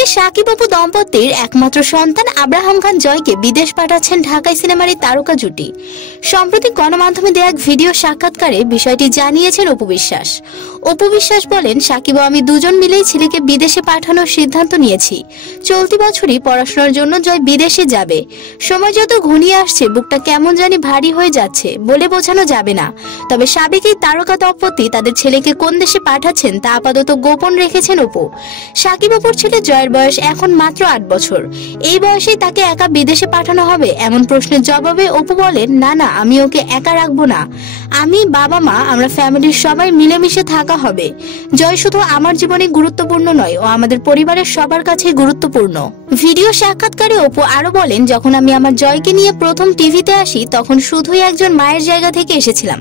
অন্যদিকে শাকিব অপু দম্পতির একমাত্র সন্তান আব্রাহাম খান জয়কে বিদেশ পাঠাচ্ছেন ঢাকাই সিনেমার এই তারকা জুটি। সম্প্রতি গণমাধ্যমে দেয়া এক ভিডিও সাক্ষাৎকারে বিষয়টি জানিয়েছেন অপু বিশ্বাস। অপু বিশ্বাস বলেন, শাকিব ও আমি দুজন মিলেই ছেলেকে বিদেশে পাঠানোর সিদ্ধান্ত নিয়েছি। চলতি বছরই পড়াশোনার জন্য জয় বিদেশে যাবে। সময় যত ঘনিয়ে আসছে বুকটা কেমন জানি ভারী হয়ে যাচ্ছে, বলে বোঝানো যাবে না। তবে সাবেক এই তারকা দম্পতি তাদের ছেলেকে কোন দেশে পাঠাচ্ছেন তা আপাতত গোপন রেখেছেন অপু। শাকিব অপুর ছেলে জয়ের বয়স এখন মাত্র 8 বছর। এই বয়সেই তাকে একা বিদেশে পাঠানো হবে এমন প্রশ্নের জবাবে অপু বলেন, না না, আমি ওকে একা রাখবো না। আমি, বাবা মা, আমরা ফ্যামিলির সবাই মিলেমিশে থাকা হবে। জয় শুধু আমার জীবনে গুরুত্বপূর্ণ নয়, ও আমাদের পরিবারের সবার কাছে গুরুত্বপূর্ণ। ভিডিও সাক্ষাৎকারে অপু আরো বলেন, যখন আমি আমার জয়কে নিয়ে প্রথম টিভিতে আসি তখন শুধুই একজন মায়ের জায়গা থেকে এসেছিলাম।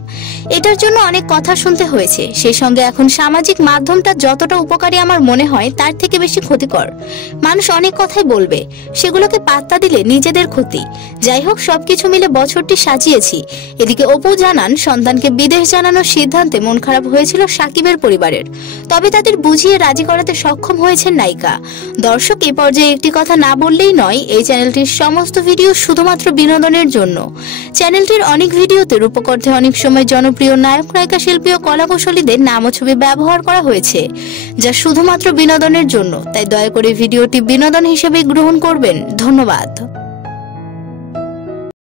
এটার জন্য অনেক কথা শুনতে হয়েছে। সেই সঙ্গে এখন সামাজিক মাধ্যমটা যতটা উপকারী আমার মনে হয় তার থেকে বেশি ক্ষতিকর। মানুষ অনেক কথাই বলবে, সেগুলোকে পাত্তা দিলে নিজেদের ক্ষতি। যাই হোক, সবকিছু মিলে বছরটি সাজিয়েছি। এদিকে অপু জানান, সন্তানকে বিদেশ জানানোর সিদ্ধান্তে মন খারাপ হয়েছিল শাকিবের পরিবারের, তবে তাদের বুঝিয়ে রাজি করাতে সক্ষম হয়েছেন নায়িকা। দর্শক, এই পর্যায়ে একটি কথা না বললেই নয়, এই চ্যানেলটির সমস্ত ভিডিও শুধুমাত্র বিনোদনের জন্য। চ্যানেলটির অনেক ভিডিওতে রূপকর্থে অনেক সময় জনপ্রিয় নায়ক, নায়িকা, শিল্পী ও কলাকুশলীদের নাম ও ছবি ব্যবহার করা হয়েছে, যা শুধুমাত্র বিনোদনের জন্য। তাই দয়া করে ভিডিওটি বিনোদন হিসেবে গ্রহণ করবেন। ধন্যবাদ।